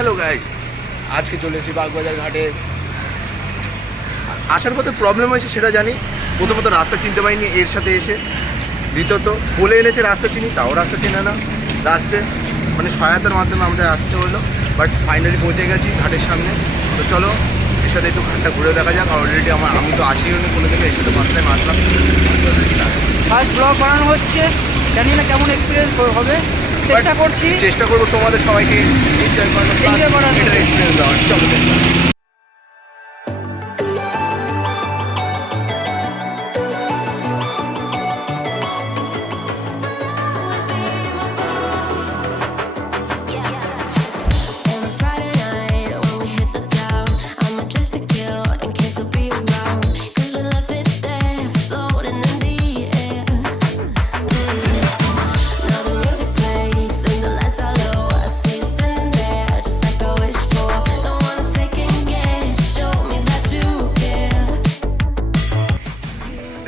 Hello guys, আজকে চলে এসেছি বাগবাজার ঘাটে। আসার পথে প্রবলেম হয়েছে সেটা জানি। প্রথমত রাস্তা চিনতে পারিনি এর সাথে এসে, দ্বিতীয়ত বলে এনেছে রাস্তা চিনি, তাও রাস্তা চেনে না। লাস্টে মানে সহায়তার মাধ্যমে আমাদের আসতে হলো, বাট ফাইনালি পৌঁছে গেছি ঘাটের সামনে। তো চলো এর সাথে একটু ঘাটটা ঘুরে দেখা যাক। অলরেডি আমি তো আসিও নি কোনো থেকে, এর সাথে ফার্স্ট টাইম আসলাম। ফার্স্ট ব্লগ বানানো হচ্ছে, জানি না কেমন এক্সপিরিয়েন্স হবে, চেষ্টা করবো তোমাদের সবাইকে এনজয় করানোর, এটার এক্সপিরিয়েন্স দেওয়ার। চলো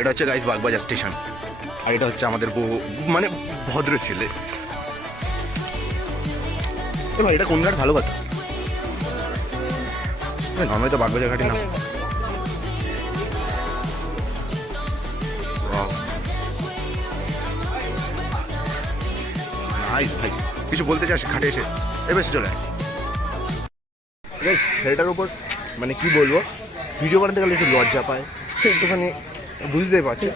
এটা হচ্ছে গাইস বাগবাজার স্টেশন, আর এটা হচ্ছে আমাদের মানে ভদ্র ছেলে। ভাই এটা কোন ঘাট? ভালো কথা, নর্মালি তো বাগবাজার ঘাটে না। নাইস ভাই, কিছু বলতে চাস ঘাটে এসে? এবার চলে ছেলেটার উপর মানে কি বলবো, ভিডিও বানাতে গেলে একটু লজ্জা পায়, একটুখানি বুঝতেই পারছো।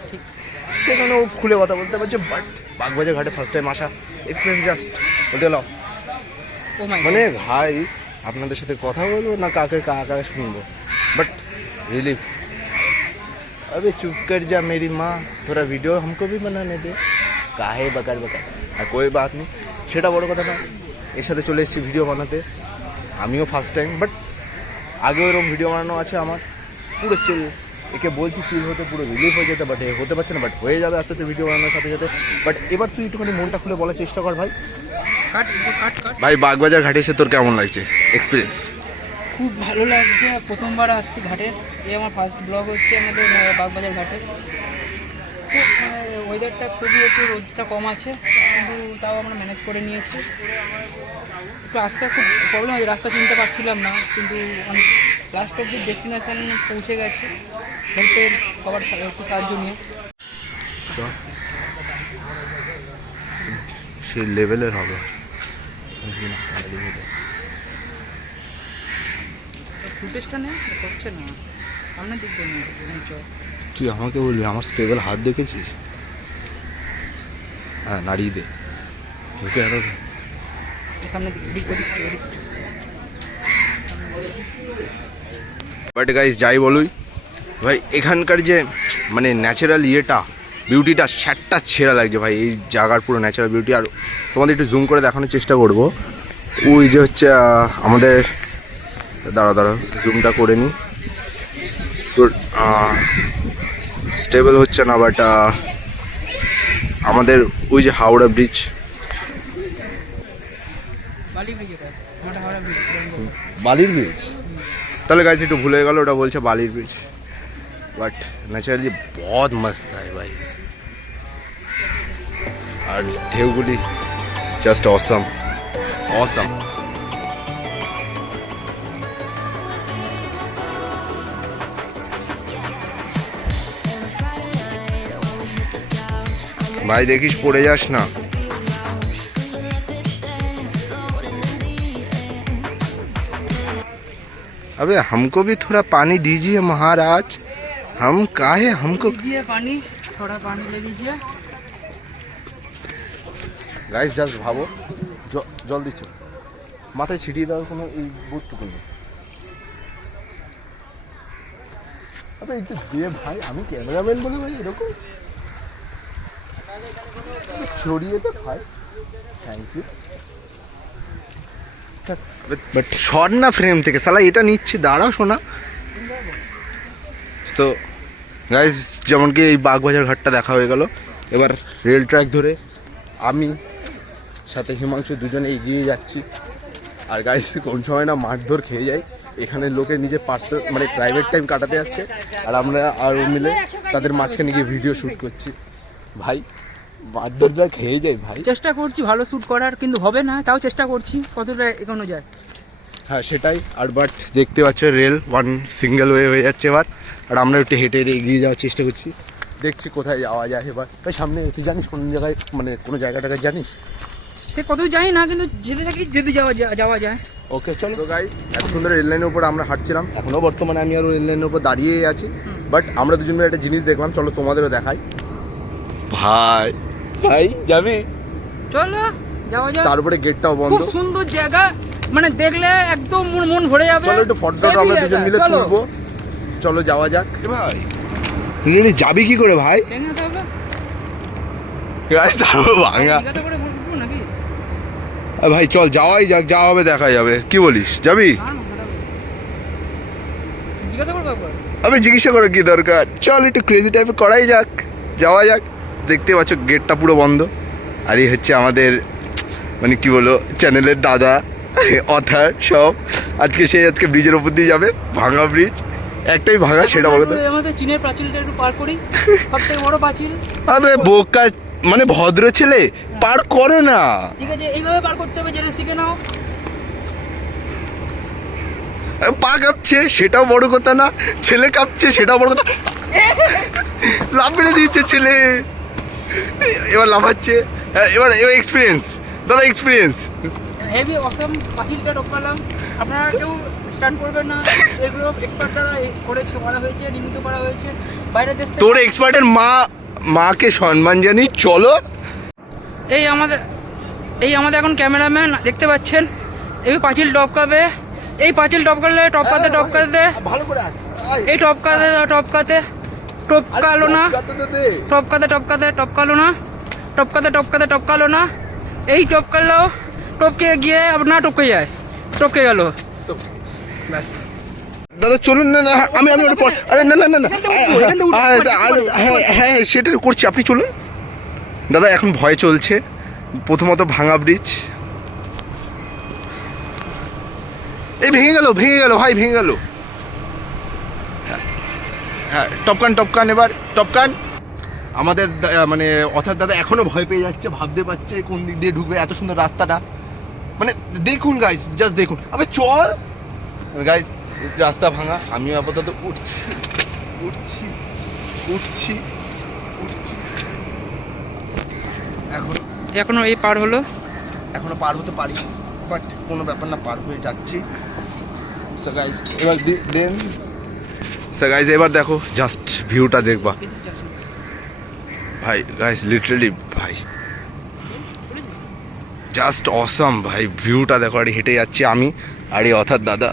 সেখানে ও খুলে কথা বলতে পারছে, বাট বাগবাজার ঘাটে ফার্স্ট টাইম আসা এক্সপিরিয়েন্স জাস্ট বলতে গেল মানে গাইস আপনাদের সাথে কথা বলবো না কাকে কাকে শুনবো, বাট रिलीफ। अबे चुप कर जा मेरी माँ, थोड़ा वीडियो हमको भी बनाने दे, काहे बकर बकर। আর कोई बात नहीं, সেটা বড় কথা না। এর সাথে চলে এসেছি ভিডিও বানাতে, আমিও ফার্স্ট টাইম, বাট আগে ওরকম ভিডিও বানানো আছে আমার, পুরো চিল। একে বলছি চিল হতে, পুরো রিলিফ হয়ে যেতে, বাট হতে পারছে না, বাট হয়ে যাবে আস্তে আস্তে ভিডিও বানানোর সাথে সাথে। বাট এবার তুই একটুখানি মনটা খুলে বলার চেষ্টা কর ভাই। ভাই বাগবাজার ঘাটে এসে তোর কেমন লাগছে এক্সপিরিয়েন্স? খুব ভালো লাগছে, প্রথমবার আসছি ঘাটে, এই আমার ফার্স্ট ব্লগ হচ্ছে আমাদের বাগবাজার ঘাটে। ওয়েদারটা খুবই একটু রোদটা কম আছে, কিন্তু তাও আমরা ম্যানেজ করে নিয়েছি। একটু আসতে খুব প্রবলেম হয়েছে, রাস্তা চিনতে পারছিলাম না, কিন্তু অনেক লাস্ট অব্দি ডেস্টিনেশান পৌঁছে গেছে হেল্পের সবার একটু সাহায্য নিয়ে। সেই লেভেলের হবে। ফুটেজটা নেই হচ্ছে না, সামনে দিক দিয়ে তুই আমাকে বলবি আমার স্টেবল হাত দেখেছিস? হ্যাঁ নাড়িয়ে দে, ঢুকে আরো সামনে দিক বাট গাইস যাই বলুই ভাই, এখানকার যে মানে ন্যাচারাল ইয়েটা, বিউটিটা শ্যাটটা ছেঁড়া লাগছে ভাই। এই জায়গার পুরো ন্যাচারাল বিউটি। আর তোমাদের একটু জুম করে দেখানোর চেষ্টা করব। ওই যে হচ্ছে আমাদের, দাঁড়া জুমটা করে নিই, তোর স্টেবল হচ্ছে না, বাট আমাদের ওই যে হাওড়া ব্রিজ, বালির ব্রিজ। তাহলে গাইজ একটু ভুলে গেল, ওটা বলছে বালির ব্রিজ, বাট ন্যাচারালি বহুত মস্ত হয় ভাই। আর ঢেউগুলি জাস্ট অসম অসম। भाई देखिस पड़े जास ना। अबे हमको भी थोड़ा पानी दीजिए महाराज, हम काहे हमको दीजिए पानी, थोड़ा पानी ले लीजिए। गाइस जस्ट भावो, जल दिচ্ছ মাথায় ছিটিয়ে দেওয়ার কোনো এই বুটটুকু নেই। আবে একটু দিয়ে ভাই, আমি ক্যামেরাম্যান বলে ভাই এরকম ছড়িয়ে তো ভাই, থ্যাংক ইউ। বাট শর্ট না ফ্রেম থেকে সালা এটা নিচ্ছি, দাঁড়াও শোনা। তো গাইস যেমন কি এই বাগবাজার ঘাটটা দেখা হয়ে গেল, এবার রেল ট্র্যাক ধরে আমি সাথে হিমাংশু দুজনে এগিয়ে যাচ্ছি। আর গাইস কোন সময় না মারধর খেয়ে যাই, এখানে লোকে নিজের পার্সোনাল মানে প্রাইভেট টাইম কাটাতে আসছে, আর আমরা আর মিলে তাদের মাঝখানে গিয়ে ভিডিও শ্যুট করছি। ভাই মারধরটা খেয়ে যাই ভাই। চেষ্টা করছি ভালো শ্যুট করার, কিন্তু হবে না, তাও চেষ্টা করছি কতটা এগোনো যায়। হ্যাঁ সেটাই। আর বাট দেখতে পাচ্ছ রেল ওয়ান সিঙ্গেল ওয়ে হয়ে যাচ্ছে এবার, আর আমরা একটু হেঁটে হেঁটে এগিয়ে যাওয়ার চেষ্টা করছি, দেখছি কোথায় যাওয়া যায় এবার। তাই সামনে তুই জানিস কোন জায়গায়, মানে কোনো জায়গাটাকে জানিস? সে কত জানি না, কিন্তু যেতে থাকি যেতে যাওয়া যায়। ওকে চলো গাইস, এত সুন্দর রেল লাইনের উপর আমরা হাঁটছিলাম, এখনও বর্তমানে আমি আরও রেল লাইনের উপর দাঁড়িয়েই আছি। বাট আমরা দুজন মিলে একটা জিনিস দেখলাম, চলো তোমাদেরও দেখাই। ভাই ভাই যাবি? চলো যাওয়া যায়। তার উপরে গেটটাও বন্ধ। খুব সুন্দর জায়গা, মানে দেখলে একদম মন ভরে যাবে। চলো একটু ফটো আমরা দুজন মিলে তুলবো, চলো যাওয়া যাক। ভাই রেলে যাবি কি করে ভাই? তারপর ভাঙা নাকি ভাই চল যাওয়াই যাক, যা হবে দেখা যাবে, কি বলিস যাবি? আমি জিজ্ঞাসা করে কি দরকার, চল একটু ক্রেজি টাইপের করাই যাক, যাওয়া যাক। দেখতে পাচ্ছ গেটটা পুরো বন্ধ, আর এই হচ্ছে আমাদের মানে কি বলো চ্যানেলের দাদা অথার সব। আজকে ব্রিজের ওপর দিয়ে যাবে, ভাঙা ব্রিজ, একটাই ভাঙা, সেটা বলো তো। আমাদের চীনের প্রাচীরটা একটু পার করি, সবথেকে বড় প্রাচীর। আবে বোকা, মানে ভদ্র ছেলে পার করো না। ঠিক আছে, এইভাবে পার করতে হবে, যেটা শিখে নাও। পা কাঁপছে সেটাও বড় কথা না, ছেলে কাঁপছে সেটাও বড় কথা। লাভ মেরে দিচ্ছে ছেলে, এবার লাফাচ্ছে। এবার এক্সপিরিয়েন্স দাদা, এক্সপিরিয়েন্স হেভি অসম। পাখিলটা ঢোকালাম, আপনারা কেউ স্টান্ট করবেন না, এগুলো এক্সপার্ট দ্বারা করেছে, করা হয়েছে, নির্মিত করা হয়েছে বাইরের দেশ থেকে। তোর এক্সপার্টের মাকে সম্মান জানি, চলো। এই আমাদের এখন ক্যামেরাম্যান দেখতে পাচ্ছেন, এই পাঁচিল টপকাবে, এই পাঁচিল টপকাতে ভালো করে এই টপকালো না, টপকালো না, এই টপকে গিয়ে আপনার টপকে যায়, টপকে গেল ব্যাস। দাদা চলুন না, আমি আরে না না না না, হ্যাঁ সেটা করছি, আপনি চলুন দাদা। এখন ভয় চলছে, প্রথমত ভাঙা ব্রিজ, এই ভেঙে গেল ভাই, ভেঙে গেল। হ্যাঁ টপকান এবার টপকান। আমাদের মানে অর্থাৎ দাদা এখনো ভয় পেয়ে যাচ্ছে, ভাবতে পারছে কোন দিক দিয়ে ঢুকবে, এত সুন্দর রাস্তাটা, মানে দেখুন গাইস, জাস্ট দেখুন। আবে চল গাইস, রাস্তা ভাঙা, আমি আপাতত উঠছি। এখনো এই পার হলো, এখনো পার হতে পারি, বাট কোনো ব্যাপার না, পার হয়ে যাচ্ছি। সো গাইস এবার দেখো, জাস্ট ভিউটা দেখবা ভাই। গাইস লিটারালি ভাই জাস্ট অসাম ভাই, ভিউটা দেখো। আর হেঁটে যাচ্ছি আমি আর এই অর্থাৎ দাদা,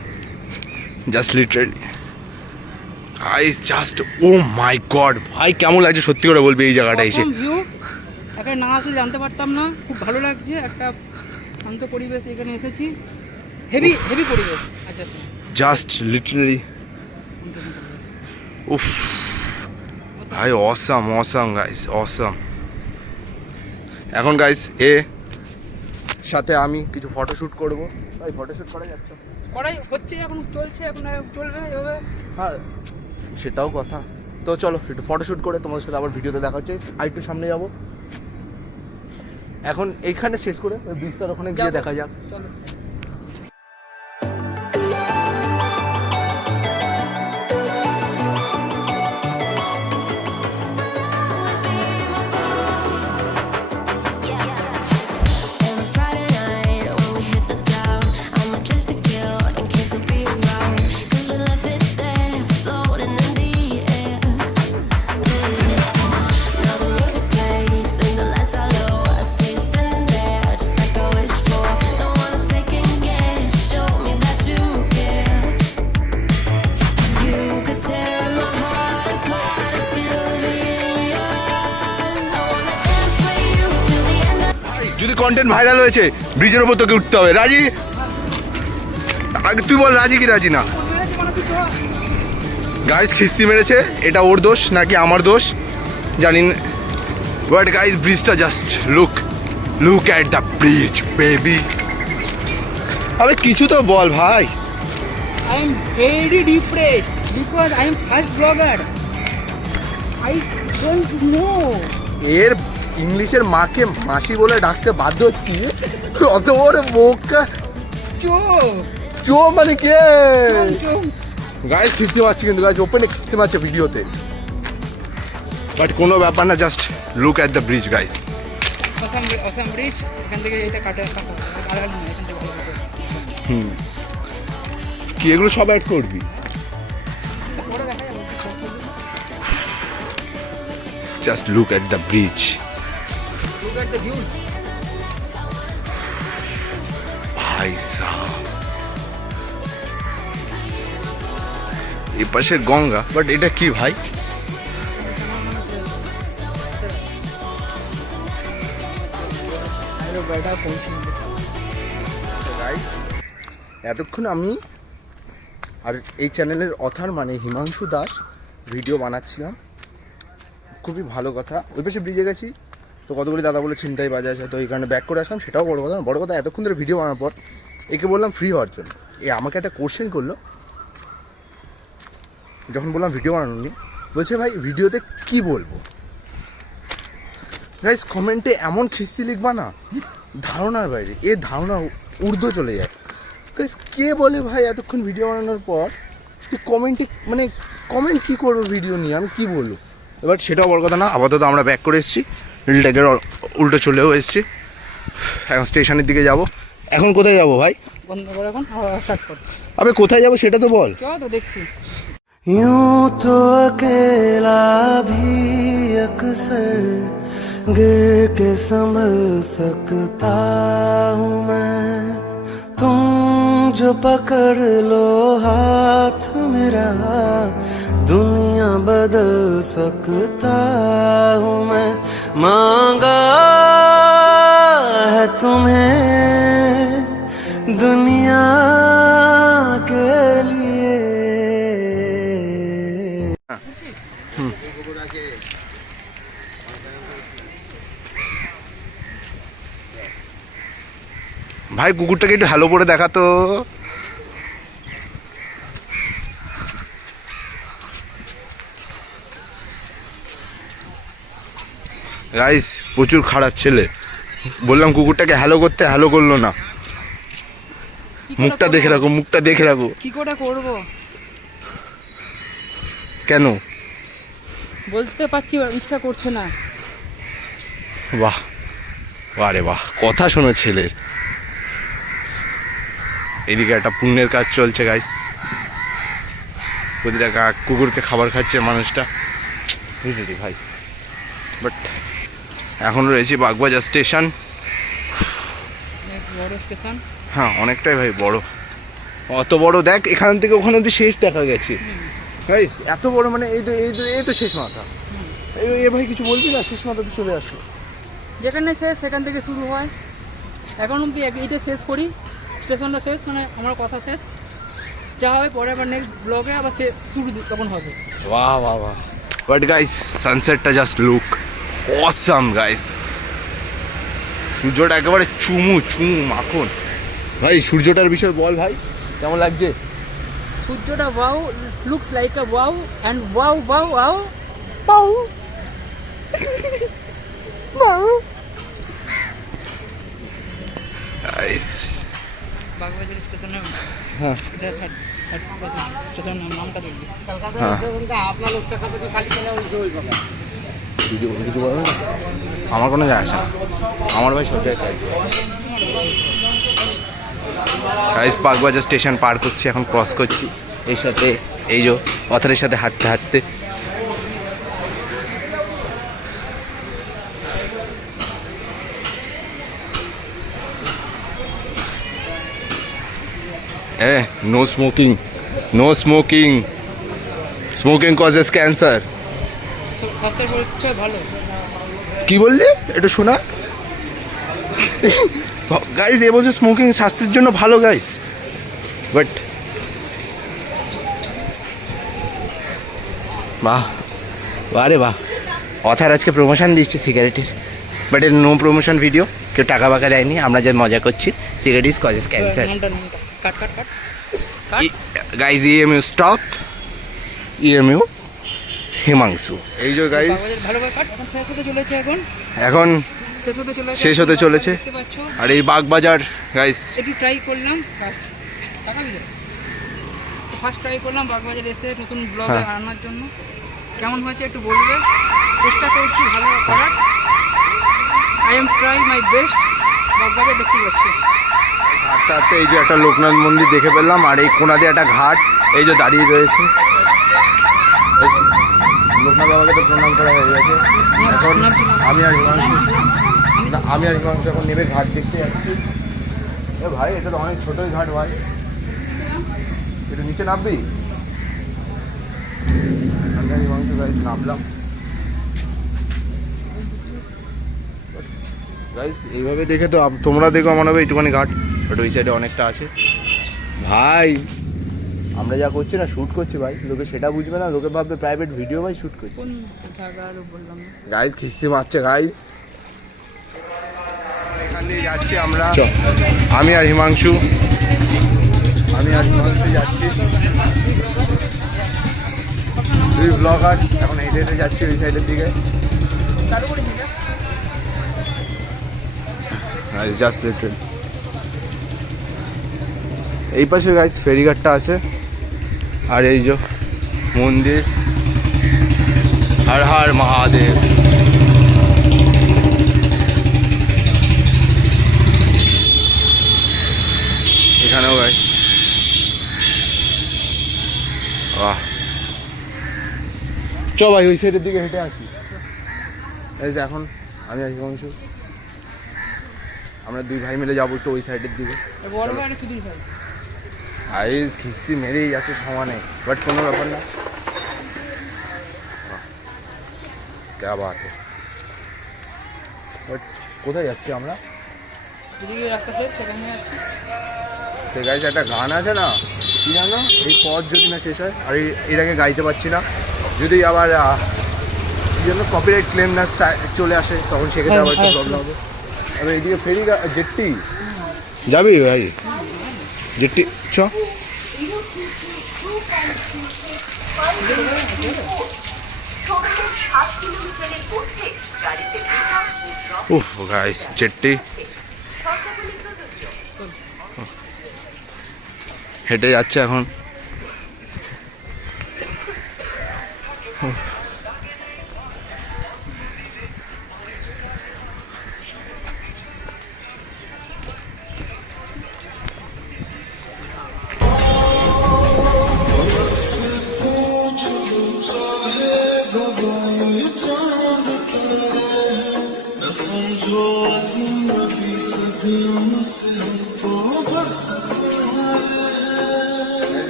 জাস্ট লিটারালি গাইস, জাস্ট ও মাই গড ভাই, কেমন লাগছে সত্যি করে বলবি এই জায়গাটা এসে? ভিউ এখানে না আসলে জানতে পারতাম না, খুব ভালো লাগছে, একটা শান্ত পরিবেশ, এখানে এসেছি, হেভি পরিবেশ। আচ্ছা জাস্ট লিটারালি উফ ভাই, অসাম গাইস, অসাম। এখন গাইস সাথে আমি কিছু ফটোশ্যুট করবো, ভাই ফটোশ্যুট করা যাচ্ছে, করাই হচ্ছে, এখন চলছে, এখন চলবে এভাবে। হ্যাঁ সেটাও কথা। তো চলো একটু ফটোশ্যুট করে তোমাদের সাথে আবার ভিডিওতে দেখা হচ্ছে। আর একটু সামনে যাবো, এখন এইখানে শেষ করে ওই ব্রিজটার ওখানে গিয়ে দেখা যাক, চলো। যদি কন্টেন্ট ভাইরাল হয়েছে ব্রিজের উপর তোকে উঠতে হবে, রাজি? আগে তুই বল রাজি কি রাজি না। গাইস খিস্তি মেরেছে, এটা ওর দোষ নাকি আমার দোষ জানি না, বাট গাইস ব্রিজটা just look at the bridge baby. আরে কিছু তো বল ভাই। I am very depressed because I am first blogger. I don't know. এর ইংলিশের মাকে মাসি বলে ডাকতে বাধ্য হচ্ছি, অত বড় বোকা। চো চোখ মানে কে চুম। গাইস খিস্তি মারছে কিন্তু গাইস ওপেনে খিস্তি মারছে ভিডিওতে বাট কোনো ব্যাপার না just look at the bridge guys Assam bridge এখান থেকে এটা কাটা কাটা আর আর না এখান থেকে ভালো করে। কি এগুলো সব অ্যাড করবি পরে দেখা যাবে just look at the bridge look at the view ভাই সাহেব এই পাশে গঙ্গা বাট এটা কি ভাই বেটা পৌঁছে এতক্ষণ আমি আর এই চ্যানেলের অথার মানে হিমাংশু দাস ভিডিও বানাচ্ছিলাম খুবই ভালো কথা ওই পাশে ব্রিজে গেছি তো কতগুলি দাদা বলে ছিনতাই বাজে আছে তো এই কারণে ব্যাক করে আসলাম সেটাও বড় কথা না বড় কথা এতক্ষণ ধরে ভিডিও বানানোর পর একে বললাম ফ্রি হওয়ার জন্য এ আমাকে একটা কোশ্চেন করলো যখন বললাম ভিডিও বানানো নি বলছে ভাই ভিডিওতে কি বলবো গাইস কমেন্টে এমন খিস্তি লিখবা না ধারণার বাইরে এ ধারণা ঊর্ধ্ব চলে যায় গাইস কে বলে ভাই এতক্ষণ ভিডিও বানানোর পর তুই কমেন্টে মানে কমেন্ট কী করবো ভিডিও নিয়ে আমি কী বলবো এবার সেটাও বড় কথা না আপাতত আমরা ব্যাক করে এসেছি রিলটাকের উল্টো চলেও এসেছি এখন স্টেশনের দিকে যাব এখন কোথায় যাব ভাই বন্ধ করে এখন স্টার্ট কর আবে কোথায় যাব সেটা তো বল চল তো দেখছি यूं तो अकेला भी अक्सर गिर के संभल सकता हूँ मैं तुम जो पकड़ लो हाथ मेरा दुनिया बदल सकता हूँ मैं मांगा है तुम्हें दुनिया के लिए ভাই কুকুরটাকে একটু হ্যালো করে দেখাতো গাইস প্রচুর খারাপ ছেলে বললাম কুকুরটাকে হ্যালো করতে হ্যালো করলো না মুখটা দেখে রাখো মুখটা দেখে রাখো কি করে করব কেন বলতে পারছি ইচ্ছা করছে না বাহ আরে বাহ কথা শোনো ছেলের এদিকে একটা পুণ্যের কাজ চলছে গাইস প্রতিটা কুকুরকে খাবার খাচ্ছে মানুষটা বুঝলি ভাই বাট এখন রয়েছি বাগবাজার স্টেশন অনেক বড় স্টেশন হ্যাঁ অনেকটাই ভাই বড় অত বড় দেখ এখান থেকে ওখানে অব্দি শেষ দেখা গেছে গাইস এত বড় মানে এই তো শেষ মাথা এ ভাই কিছু বলবি না শেষ মাথাতে চলে আসো যেখানে শেষ সেখান থেকে শুরু হয় এখন অব্দি এইটা শেষ করি স্টেশনটা শেষ মানে আমার কথা শেষ যা হবে পরে আবার নেক্সট ব্লগে আবার শুরু তখন হবে বাহ বাহ বাহ বাট গাইস সানসেটটা জাস্ট লুক অসাম গাইস সূর্যটা একেবারে চুমু মাখন ভাই সূর্যটার বিষয়ে বল ভাই কেমন লাগছে সূর্যটা wow looks like a wow and wow wow wow pow pow guys Bagbazar স্টেশনে হ্যাঁ এটা স্টেশনের নামটা দেখবি কিছু বলবে না আমার কোনো যায় আসে না আমার ভাই সরকারি কাজ গাইস বাগবাজার স্টেশন পার করছি এখন ক্রস করছি এই সাথে এই যে অথারের সাথে হাঁটতে হাঁটতে no smoking smoking causes cancer স্বাস্থ্যের পরীক্ষা ভালো কি বললি এটা শোনা গাইস এ বলছে স্মোকিং স্বাস্থ্যের জন্য ভালো গাইস বাট বাহ আরে বাহ অথার আজকে প্রমোশন দিচ্ছে সিগারেটের বাট এর নো প্রমোশন ভিডিও কেউ টাকা বাকা দেয়নি আমরা যে মজা করছি সিগারেট ইজ কজেস ক্যান্সার নামটা cut cut cut guys EMU stop EMU Himanshu এই যে গাইজ বাগবাজার ভালো করে কাট এখন শেষ হতে চলেছে এখন শেষ হতে চলেছে শেষ হতে চলেছে দেখতে পাচ্ছ আর এই বাগবাজার গাইজ একটু ট্রাই করলাম ফার্স্ট টাকা দিতে তো ফার্স্ট ট্রাই করলাম বাগবাজার এসে নতুন ব্লগে আনার জন্য। কেমন হয়েছে একটু বলবে, চেষ্টা করছি ভালো করার। I am try my best. Bagbazar দেখতে পাচ্ছি ঘাটটা হাঁটতে এই যে একটা লোকনাথ মন্দির দেখে পেলাম, আর এই কোনা দিয়ে একটা ঘাট এই যে দাঁড়িয়ে রয়েছে। লোকনাথ বাবাকে তো প্রণাম করা হয়ে গেছে। এখন আমি আর হিমাংশু এখন নেবে ঘাট দেখতে যাচ্ছি। এ ভাই, এটা তো অনেক ছোটোই ঘাট ভাই, একটু নিচে নামবি? আমি আর হিমাংশু গাইজ নামলাম। গাইজ এইভাবে দেখে তো তোমরা দেখো মনে হবে একটুখানি ঘাট, বাট ওই সাইডে অনেকটা আছে ভাই। আমরা যা করছি না, শ্যুট করছি ভাই, লোকে সেটা বুঝবে না, লোকে ভাববে প্রাইভেট ভিডিও ভাই শ্যুট করছি। কোন জায়গার বললাম না গাইজ খিস্তি মারছে গাইজ। এখান দিয়ে যাচ্ছি আমরা, আমি আর হিমাংশু যাচ্ছি। দুই ব্লগার এখন হেঁটে হেঁটে যাচ্ছি ওই সাইডের দিকে। চালু করেছি এটা জাস্ট লিটল এই পাশে গাইজ ফেরিঘাটটা আছে, আর এই যে মন্দির। হর হর মহাদেব। এখানেও গাইজ বাহ। চ ভাই ওই সাইডের দিকে হেঁটে আসি। এই যে এখন আমি আর হিমাংশু আমরা দুই ভাই মিলে যাবো একটু ওই সাইডের দিকে। বড় ভাই একটু দূর ভাই আইস খিস্তি মেরেই যাচ্ছে সমানে, বাট কোনো ব্যাপার না। ক্যা বাত है। বাট কোথায় যাচ্ছি আমরা? যেদিকে রাস্তা শেষ সেখানে যাচ্ছি। সে গাইছে একটা গান আছে না, কি জানো, এই পথ যদি না শেষ হয়, আর এটাকে গাইতে পারছি না, যদি আবার কি জন্য কপিরাইট ক্লেম না চলে আসে, তখন সেক্ষেত্রে আবার একটু প্রবলেম হবে। এবার এইদিকে ফেরি জেটটি যাবি ভাই? জেটটি চ। উফ গাইস, জেটটি হেঁটে যাচ্ছে এখন।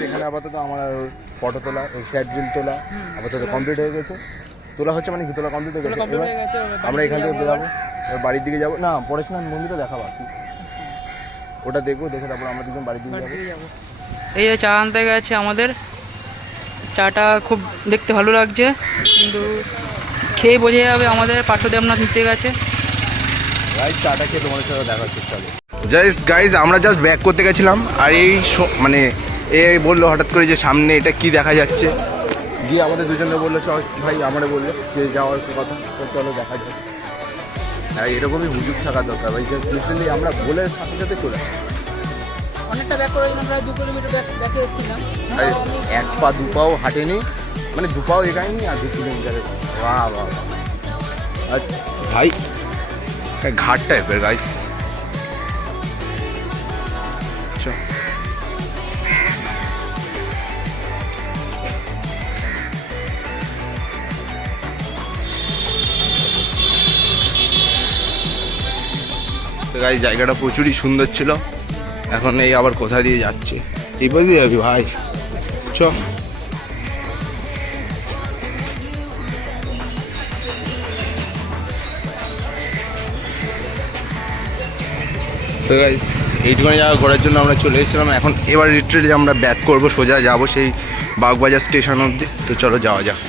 এখানে আপাতত আমার ফটো তোলা, ওই ফ্ল্যাট বিল তোলা আপাতত কমপ্লিট হয়ে গেছে। তোলা হচ্ছে মানে কি, তোলা কমপ্লিট হয়ে গেছে। এবার আমরা এখান থেকে বেরাবো, এবার বাড়ির দিকে যাবো। না, পড়াশোনার মন্দিরটা দেখা বাকি, ওটা দেখবো, দেখে তারপর আমরা দুজন বাড়ির দিকে যাবো। এই যে চা আনতে গেছে আমাদের, চাটা খুব দেখতে ভালো লাগছে, কিন্তু খেয়ে বোঝা যাবে আমাদের পার্শ্বদেবনাথ নিতে গেছে। গাইজ চাটা খেয়ে তোমাদের সাথে দেখা হচ্ছে। চলো গাইজ, আমরা জাস্ট ব্যাক করতে গেছিলাম, আর এই মানে এ বললো হঠাৎ করে যে সামনে এটা কি দেখা যাচ্ছে, গিয়ে আমাদের দুজনে বললো চ ভাই, আমারে বললো যে যাওয়ার কথা, তো চলো দেখা যায়। আর এরকমই হুজুগ থাকা দরকার ভাই, জাস্ট লিটারালি আমরা বলে সাথে সাথে চলে অনেকটা ব্যাক করেছিলাম, প্রায় 2 কিলোমিটার ব্যাকে এসেছিলাম। এক পা দু পাও হাঁটেনি, মানে দু পাও এগায়নি, আর 2 কিলোমিটারে বাহ বাহ। আর ভাই ঘাট টাইপের গাইস। গাইস জায়গাটা প্রচুরই সুন্দর ছিল। এখন এই আবার কোথা দিয়ে যাচ্ছে, এই পাশ দিয়ে যাবি ভাই? চ। তো গাইস এইটুখানি জায়গা ঘোরার জন্য আমরা চলে এসেছিলাম। এখন এবার রিট্রিটে আমরা ব্যাক করবো, সোজা যাবো সেই বাগবাজার স্টেশন অবধি। তো চলো যাওয়া যাক।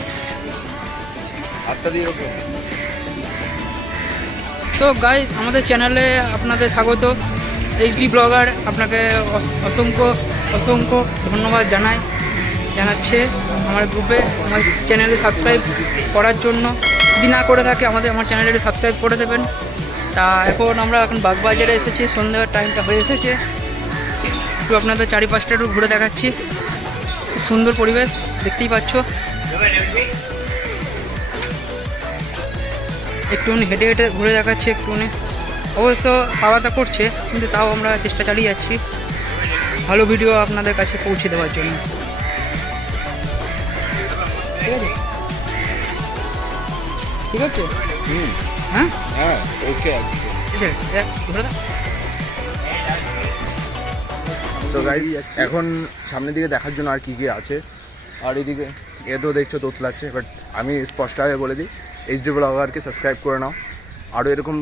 তো গাইস, আমাদের চ্যানেলে আপনাদের স্বাগত। এইচডি ব্লগার আপনাকে অসংখ্য অসংখ্য ধন্যবাদ জানাচ্ছে আমার গ্রুপে, আমার চ্যানেলে সাবস্ক্রাইব করার জন্য। যদি না করে থাকে আমার চ্যানেলে সাবস্ক্রাইব করে দেবেন। তা এখন আমরা বাগবাজারে এসেছি, সন্ধ্যার টাইমটা হয়ে এসেছে, একটু একটু আপনাদের চারিপাশটা একটু ঘুরে দেখাচ্ছি। খুব সুন্দর পরিবেশ দেখতেই পাচ্ছ। একটুখানি হেঁটে হেঁটে ঘুরে দেখাচ্ছি একটুখানি। অবশ্য খাওয়া করছে, কিন্তু তাও আমরা চেষ্টা চালিয়ে যাচ্ছি ভালো ভিডিও আপনাদের কাছে পৌঁছে দেওয়ার জন্য। ঠিক আছে, ঠিক আছে। হ্যাঁ হ্যাঁ, ওকে। ঠিক আছে, ঘুরে দাও। তো গাইস এখন সামনের দিকে দেখার জন্য আর কি কি আছে, আর এদিকে এ তো দেখছো তোতলাচ্ছে, বাট আমি স্পষ্টভাবে বলে দিই এইচডি ব্লগারকে সাবস্ক্রাইব করে নাও। আরও এরকম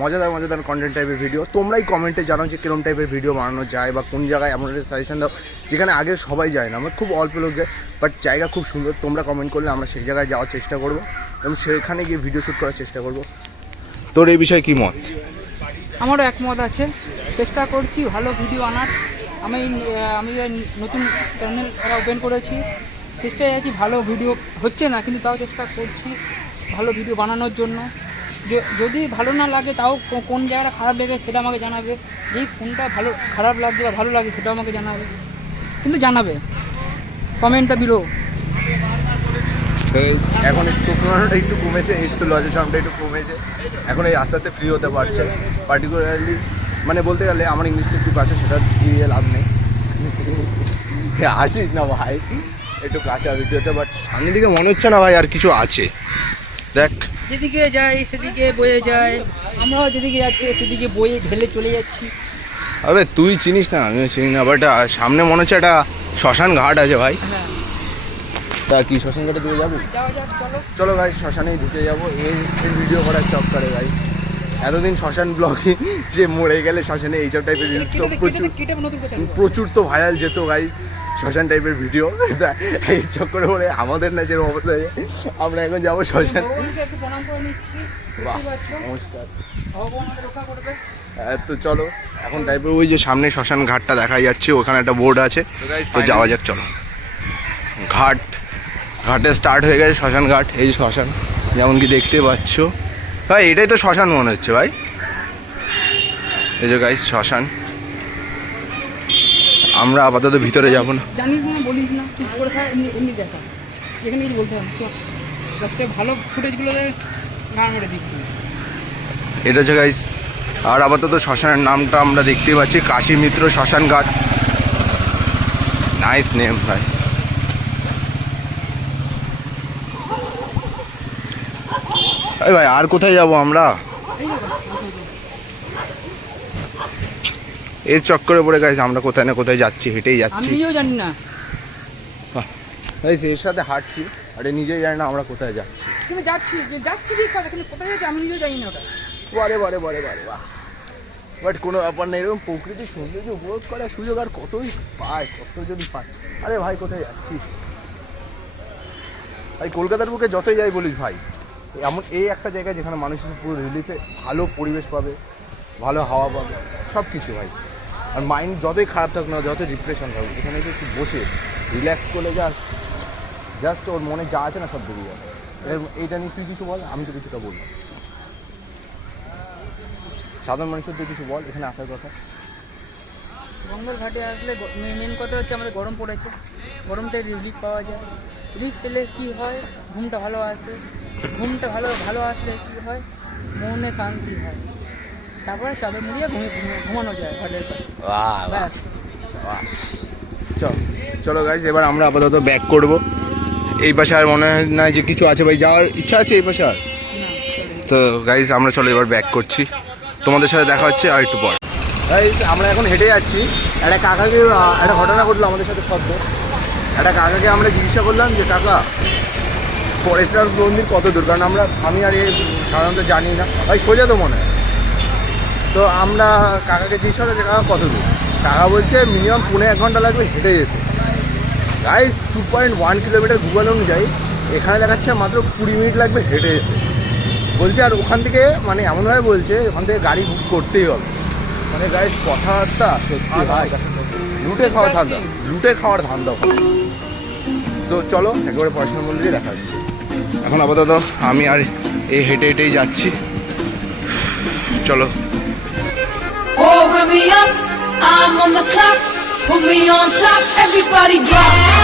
মজাদার মজাদার কন্টেন্ট টাইপের ভিডিও তোমরাই কমেন্টে জানাও যে কীরকম টাইপের ভিডিও বানানো যায়, বা কোন জায়গায় এমন একটা সাজেশন দাও যেখানে আগে সবাই যায় না, আমার খুব অল্প লোক যায়, বাট জায়গা খুব সুন্দর। তোমরা কমেন্ট করলে আমরা সেই জায়গায় যাওয়ার চেষ্টা করবো এবং সেখানে গিয়ে ভিডিও শ্যুট করার চেষ্টা করবো। তোর এই বিষয়ে কী মত? আমারও একমত আছে, চেষ্টা করছি ভালো ভিডিও আনার। আমি নতুন চ্যানেল ওপেন করেছি, চেষ্টায় আছি, ভালো ভিডিও হচ্ছে না কিন্তু তাও চেষ্টা করছি ভালো ভিডিও বানানোর জন্য। যদি ভালো না লাগে তাও কোন জায়গাটা খারাপ লেগে সেটা আমাকে জানাবে, যেই কোনটা ভালো খারাপ লাগছে বা ভালো লাগে সেটাও আমাকে জানাবে, কিন্তু জানাবে কমেন্টটা বিলো। এখন একটু তুলনাটা একটু কমেছে, একটু লজের সামটা একটু কমেছে, এখন এই আস্তে আস্তে ফ্রি হতে পারছে। পার্টিকুলারলি মানে বলতে গেলে আমার ইংলিশটা একটু কাছে, সেটা দিয়ে লাভ নেই। আসিস না ভাই, একটু কাঁচা ভিডিওতে, বাট সামনের দিকে মনে হচ্ছে না ভাই আর কিছু আছে। দেখ যেদিকে যাই সেদিকে বয়ে যায়, আমরাও যেদিকে যাচ্ছি সেদিকে বয়ে ঢেলে চলে যাচ্ছি। আবে তুই চিনিস না, আমিও চিনি না, বাট সামনে মনে হচ্ছে একটা শ্মশান ঘাট আছে ভাই। হ্যাঁ, তা কি শ্মশান ঘাটে দিয়ে যাবো? যাওয়া যাক, চলো। চলো ভাই, শ্মশানেই ঢুকে যাবো। এই ভিডিও করার চক করে ভাই, এতদিন শ্মশান ব্লগে যে মরে গেলে শ্মশানে এইসব টাইপের রিলস তো প্রচুর তো ভাইরাল যেত গাইস, শ্মশান টাইপের ভিডিও। এই চক্করে পরে আমাদের না যেরকম অবস্থা, আমরা এখন যাবো শ্মশান। বাহ, নমস্কার। তো চলো এখন টাইপের ওই যে সামনে শ্মশান ঘাটটা দেখা যাচ্ছে, ওখানে একটা বোর্ড আছে, তো যাওয়া যাক। চলো, ঘাটে স্টার্ট হয়ে গেছে শ্মশান ঘাট। এই যে শ্মশান, যেমন কি দেখতে পাচ্ছ ভাই, এটাই তো শ্মশান মনে হচ্ছে ভাই। এই যে গাইস শ্মশান, আমরা আপাতত ভিতরে যাব না। জানিস না, বলিস না, তুই করে থাক, এমনি দেখা, যেখানে কিছু বলতে হবে লাস্টে ভালো ফুটেজগুলো গান মেরে দিচ্ছি। এটা হচ্ছে গাইস, আর আপাতত শ্মশানের নামটা আমরা দেখতেই পাচ্ছি, কাশী মিত্র শ্মশান ঘাট। নাইস নেম ভাই। এই ভাই আর কোথায় যাব আমরা? এর চক্করে পড়ে গাইস আমরা কোথায় না কোথায় যাচ্ছি, হেঁটেই যাচ্ছি। আমিও জানি না গাইস, এর সাথে হাঁটছি আর এ নিজেই জানি না আমরা কোথায় যাচ্ছি। কিন্তু যাচ্ছি ঠিক কথা, কিন্তু কোথায় যাচ্ছি আমি নিজেও জানি না ওটা। বারে বাহ, বাট কোনো ব্যাপার নেই, এরকম প্রকৃতির সৌন্দর্য উপভোগ করার সুযোগ আর কতই পায়, কতজনই পায়। আরে ভাই কোথায় যাচ্ছিস ভাই? কলকাতার বুকে যতই যাই বলিস ভাই, এমন এই একটা জায়গা যেখানে মানুষের পুরো রিলিফে ভালো পরিবেশ পাবে, ভালো হাওয়া পাবে, সব কিছু ভাই। আর মাইন্ড যতই খারাপ থাকুক না, যতই ডিপ্রেশন থাকুক, এখানে একটু বসে রিল্যাক্স করলে জাস্ট ওর মনে যা আছে না সব বেরিয়ে যাবে। এইটা নিয়ে তুই কিছু বল, আমি তো কিছুটা বলবো। সাধারণ মানুষের তো কিছু বল এখানে আসার কথা। গঙ্গার ঘাটে আসলে মেন কথা হচ্ছে আমাদের গরম পড়েছে, গরমতে রিলিফ পাওয়া যায়। রিলিফ পেলে কী হয়, ঘুমটা ভালো আসে, ঘুমটা ভালো আসলে কী হয়, মনে শান্তি হয়, তারপরে চাদর মুড়িয়ে ঘুমানো যায় ঘাটের সাথে। ব্যাস, চলো গাইজ, এবার আমরা আপাতত ব্যাক করব। এই পাশে আর মনে হয় না যে কিছু আছে ভাই, যাওয়ার ইচ্ছা আছে এই পাশে আর। তো গাইজ আমরা চলো এবার ব্যাক করছি, তোমাদের সাথে দেখা হচ্ছে আর একটু পর। গাইজ আমরা এখন হেঁটে যাচ্ছি, একটা কাকাকে একটা ঘটনা ঘটলো আমাদের সাথে সদ্য। একটা কাকাকে আমরা জিজ্ঞাসা করলাম যে কাকা ফরেস্টার মন্দির কত দূর, কারণ আমি আর সাধারণত জানি না ভাই, সোজা তো মনে হয়। তো আমরা কাকাকে জিজ্ঞাসা করলাম যে কাকা কত দূর, কাকা বলছে মিনিমাম 1.5 ঘন্টা লাগবে হেঁটে যেতে। গাইজ 2.1 কিলোমিটার গুগল অনুযায়ী, এখানে দেখাচ্ছে মাত্র 20 মিনিট লাগবে হেঁটে যেতে বলছে। আর ওখান থেকে মানে এমনভাবে বলছে ওখান থেকে গাড়ি বুক করতেই হবে। মানে গাইজ কথাবার্তা সত্যি ভাই, লুটে খাওয়ার ধান্দা। তো চলো একেবারে পড়াশোনার মন্দিরে দেখা যাচ্ছে। এখন আপাতত আমি আর এই হেঁটেই যাচ্ছি, চলো। Oh, run me up, I'm on the clock. Put me on top, everybody drop.